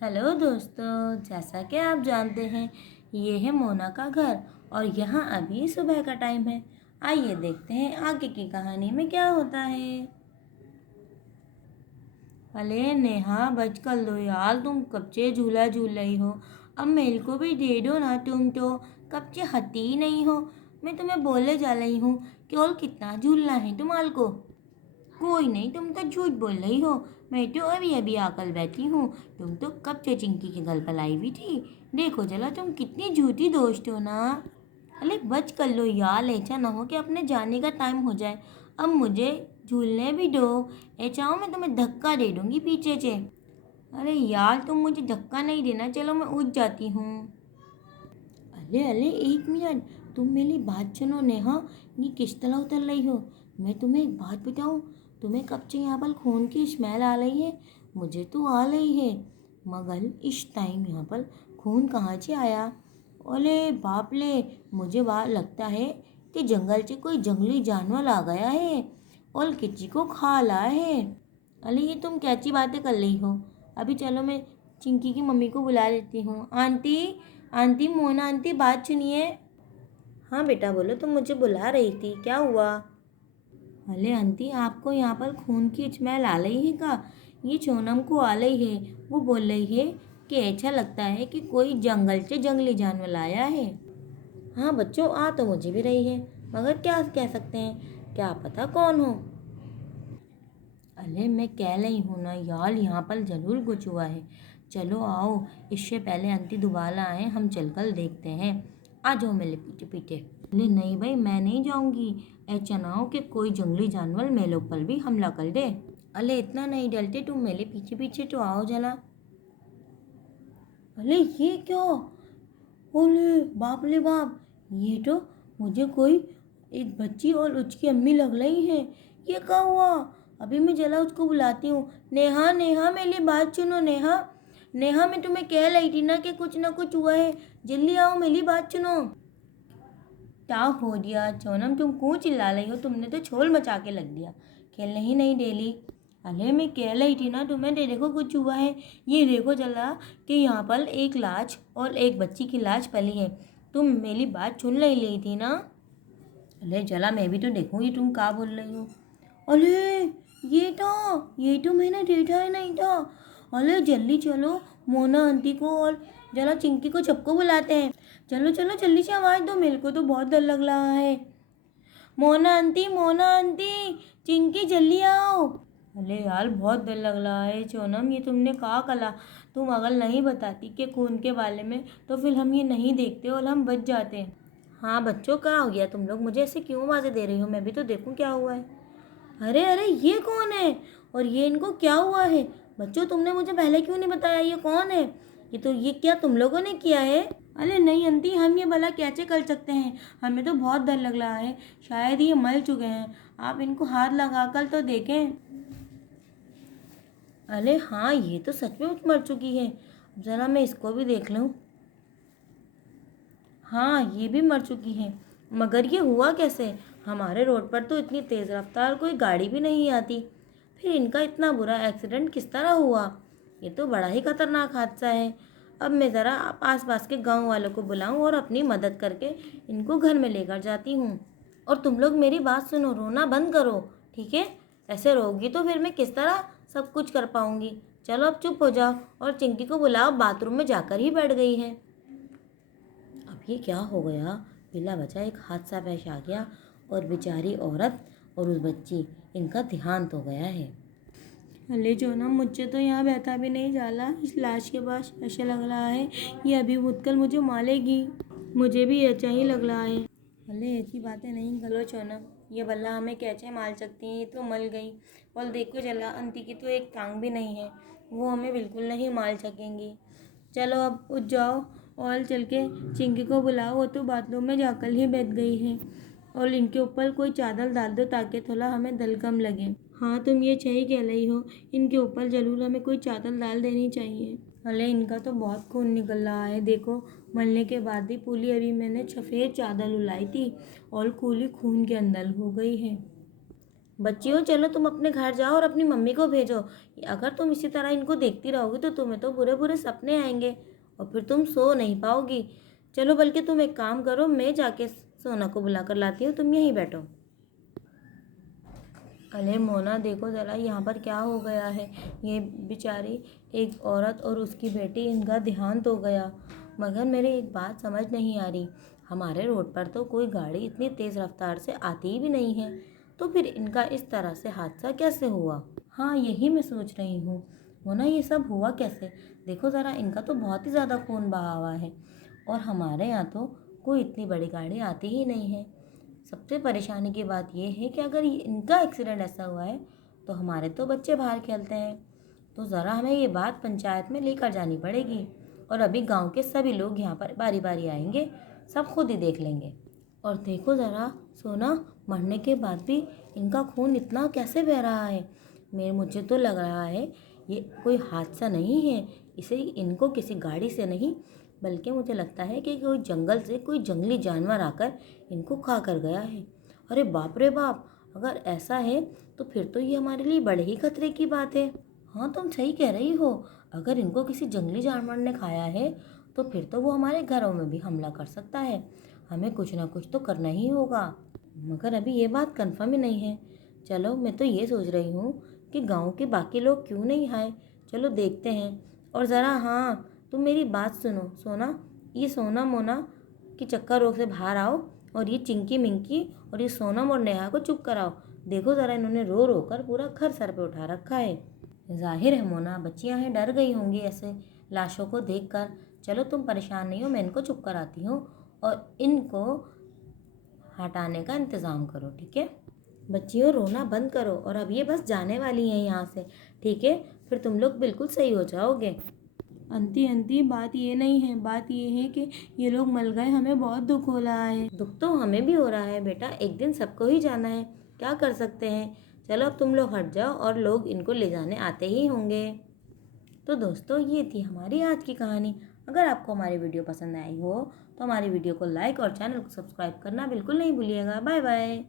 Hello दोस्तों, जैसा कि आप जानते हैं ये है मोना का घर और यहाँ अभी सुबह का टाइम है। आइए देखते हैं आगे की कहानी में क्या होता है। अरे नेहा, बच कर लो यार, तुम कब से झूला झूल रही हो। अब मेरे को भी दे दो ना, तुम तो कब से हटी ही नहीं हो। मैं तुम्हें बोले जा रही हूँ कि और कितना झूलना है तुम्हारे को। कोई नहीं, तुम तो झूठ बोल रही हो। मैं तो अभी अभी आकर बैठी हूँ। तुम तो कब से चिंकी के घर पर आई हुई थी। देखो जरा, तुम कितनी झूठी दोस्त हो ना। अरे बच कर लो यार, ऐसा ना हो कि अपने जाने का टाइम हो जाए। अब मुझे झूलने भी दो। ऐसा हो मैं तुम्हें धक्का दे दूंगी पीछे से। अरे यार, तुम मुझे धक्का नहीं देना, चलो मैं उठ जाती हूँ। अरे अरे, एक मिनट, तुम मेरी बात सुनो नेहा। ये किस तरह उतर रही हो। मैं तुम्हें एक बात बताऊं। तुम्हें कब से यहाँ पर खून की स्मेल आ रही है। मुझे तो आ रही है, मगर इस टाइम यहाँ पर खून कहाँ से आया। अरे बाप ले, मुझे बात लगता है कि जंगल से कोई जंगली जानवर आ गया है और किसी को खा रहा है। अरे ये तुम कैसी बातें कर रही हो। अभी चलो, मैं चिंकी की मम्मी को बुला लेती हूँ। आंटी, आंटी, मोना आंटी, बात सुनिए। हाँ बेटा बोलो, तुम मुझे बुला रही थी, क्या हुआ। अरे आंटी, आपको यहाँ पर खून की स्मेल आ रही है का। ये सोनम को आ रही है। वो बोल रही है कि ऐसा लगता है कि कोई जंगल से जंगली जानवर आया है। हाँ बच्चों, आ तो मुझे भी रही है, मगर क्या कह सकते हैं, क्या पता कौन हो। अरे मैं कह रही हूँ ना यार, यहाँ पर जरूर कुछ हुआ है। चलो आओ, इससे पहले आंटी दोबारा आए हम चलकर देखते हैं। आ जाओ मेरे पीछे पीछे। अरे नहीं भाई, मैं नहीं जाऊँगी। ऐसा ना हो कि कोई जंगली जानवर मेरे ऊपर भी हमला कर दे। अरे इतना नहीं डरते तुम, मेरे पीछे पीछे तो आओ जरा। अरे ये क्या। अरे बाप रे बाप, ये तो मुझे कोई एक बच्ची और उसकी अम्मी लग रही है। ये क्या हुआ। अभी मैं जला उसको बुलाती हूँ। नेहा, नेहा, मेरी बात सुनो नेहा। नेहा, मैं तुम्हें कह रही थी ना कि कुछ ना कुछ हुआ है। जल्दी आओ, मेरी बात सुनो। क्या हो दिया सोनम, तुम क्यों चिल्ला रही हो। तुमने तो छोल मचा के लग दिया, खेलने ही नहीं डेली। अरे मैं कह रही थी ना तुम्हें, देखो कुछ हुआ है। ये देखो जला कि यहाँ पर एक लाश और एक बच्ची की लाश पली है। तुम मेरी बात सुन नहीं रही थी ना। अरे जला, मैं भी तो देखूंगी तुम क्या बोल रही हो। अरे ये तो मैंने देखा ही नहीं था। अरे जल्दी चलो, मोना आंटी को और जरा चिंकी को सबको बुलाते हैं। चलो चलो जल्दी से आवाज़ दो, मेरे को तो बहुत डर लग रहा है। मोना आंटी, मोना आंटी, चिंकी जल्दी आओ। अरे यार, बहुत डर लग रहा है सोनम, ये तुमने कहा कला। तुम अगर नहीं बताती कि खून के बारे में तो फिर हम ये नहीं देखते और हम बच जाते। हाँ बच्चों, क्या हो गया, तुम लोग मुझे ऐसे क्यों आवाज़ें दे रही हो, मैं भी तो देखूं क्या हुआ है। अरे अरे, ये कौन है और ये इनको क्या हुआ है। बच्चों, तुमने मुझे पहले क्यों नहीं बताया, ये कौन है। ये क्या तुम लोगों ने किया है। अरे नहीं आंटी, हम ये भला कैसे कर सकते हैं। हमें तो बहुत डर लग रहा है, शायद ये मर चुके हैं। आप इनको हाथ लगा कर तो देखें। अरे हाँ, ये तो सच में मर चुकी है। ज़रा मैं इसको भी देख लूँ। हाँ, ये भी मर चुकी हैं। मगर ये हुआ कैसे। हमारे रोड पर तो इतनी तेज़ रफ्तार कोई गाड़ी भी नहीं आती। फिर इनका इतना बुरा एक्सीडेंट किस तरह हुआ। ये तो बड़ा ही खतरनाक हादसा है। अब मैं ज़रा आस पास के गांव वालों को बुलाऊं और अपनी मदद करके इनको घर में लेकर जाती हूँ। और तुम लोग मेरी बात सुनो, रोना बंद करो, ठीक है। ऐसे रोगी तो फिर मैं किस तरह सब कुछ कर पाऊँगी। चलो अब चुप हो जाओ और चिंकी को बुलाओ, बाथरूम में जाकर ही बैठ गई है। अब ये क्या हो गया। बिला बचा एक हादसा पेश आ गया और बेचारी औरत और उस बच्ची, इनका देहांत हो गया है। अरे जो ना, मुझसे तो यहाँ बैठा भी नहीं जाला इस लाश के पास। ऐसा लग रहा है ये अभी उठकर मुझे मारेगी। मुझे भी ऐसा ही लग रहा है। अरे ऐसी बातें नहीं करो सोनम, ये बल्ला हमें कैसे मार सकती है। ये तो मर गई। और देखो जला, आंटी की तो एक टांग भी नहीं है, वो हमें बिल्कुल नहीं मार सकेंगी। चलो अब उठ जाओ और चल के चिंकी को बुलाओ, वो तो बाथरूम में जाकर ही बैठ गई है। और इनके ऊपर कोई चादर डाल दो ताकि थोड़ा हमें दल कम लगे। हाँ तुम ये सही कह रही हो, इनके ऊपर ज़रूर हमें कोई चादर डाल देनी चाहिए। अरे इनका तो बहुत खून निकल रहा है, देखो मरने के बाद ही पूरी अभी मैंने सफ़ेद चादर उलाई थी और पूरी खून के अंदर हो गई है। बच्चियों चलो तुम अपने घर जाओ और अपनी मम्मी को भेजो। अगर तुम इसी तरह इनको देखती रहोगी तो तुम्हें तो बुरे बुरे सपने आएंगे और फिर तुम सो नहीं पाओगी। चलो बल्कि तुम एक काम करो, मैं जाके सोना को बुला कर लाती हूँ, तुम यहीं बैठो। अरे मोना देखो ज़रा यहाँ पर क्या हो गया है। ये बेचारी एक औरत और उसकी बेटी, इनका देहांत हो गया। मगर मेरे एक बात समझ नहीं आ रही, हमारे रोड पर तो कोई गाड़ी इतनी तेज़ रफ्तार से आती भी नहीं है, तो फिर इनका इस तरह से हादसा कैसे हुआ। हाँ यही मैं सोच रही हूँ मोना, ये सब हुआ कैसे। देखो ज़रा इनका तो बहुत ही ज़्यादा खून बहा हुआ है और हमारे यहाँ तो कोई इतनी बड़ी गाड़ी आती ही नहीं है। सबसे परेशानी की बात यह है कि अगर इनका एक्सीडेंट ऐसा हुआ है तो हमारे तो बच्चे बाहर खेलते हैं, तो ज़रा हमें ये बात पंचायत में लेकर जानी पड़ेगी और अभी गांव के सभी लोग यहाँ पर बारी बारी आएंगे, सब खुद ही देख लेंगे। और देखो ज़रा सोना, मरने के बाद भी इनका खून इतना कैसे बह रहा है। मुझे तो लग रहा है ये कोई हादसा नहीं है, इसे इनको किसी गाड़ी से नहीं बल्कि मुझे लगता है कि कोई जंगल से कोई जंगली जानवर आकर इनको खा कर गया है। अरे बाप रे बाप, अगर ऐसा है तो फिर तो ये हमारे लिए बड़े ही खतरे की बात है। हाँ तुम सही कह रही हो, अगर इनको किसी जंगली जानवर ने खाया है तो फिर तो वो हमारे घरों में भी हमला कर सकता है। हमें कुछ ना कुछ तो करना ही होगा, मगर अभी ये बात कंफर्म ही नहीं है। चलो मैं तो ये सोच रही हूँ कि गांव के बाकी लोग क्यों नहीं आए, चलो देखते हैं। और ज़रा हाँ तुम मेरी बात सुनो सोना, ये सोना मोना की चक्कर रोग से बाहर आओ और ये चिंकी मिंकी और ये सोनम और नेहा को चुप कराओ। देखो ज़रा इन्होंने रो रो कर पूरा घर सर पे उठा रखा है। जाहिर है मोना बच्चियां हैं, डर गई होंगी ऐसे लाशों को देखकर। चलो तुम परेशान नहीं हो, मैं इनको चुप कराती हूँ और इनको हटाने का इंतज़ाम करो, ठीक है। बच्चियों रोना बंद करो और अब ये बस जाने वाली हैं यहाँ से, ठीक है, फिर तुम लोग बिल्कुल सही हो जाओगे। अंती अंती बात ये नहीं है, बात ये है कि ये लोग मर गए, हमें बहुत दुख हो रहा है। दुख तो हमें भी हो रहा है बेटा, एक दिन सबको ही जाना है, क्या कर सकते हैं। चलो अब तुम लोग हट जाओ और लोग इनको ले जाने आते ही होंगे। तो दोस्तों ये थी हमारी आज की कहानी। अगर आपको हमारी वीडियो पसंद आई हो तो हमारी वीडियो को लाइक और चैनल को सब्सक्राइब करना बिल्कुल नहीं भूलिएगा। Bye bye.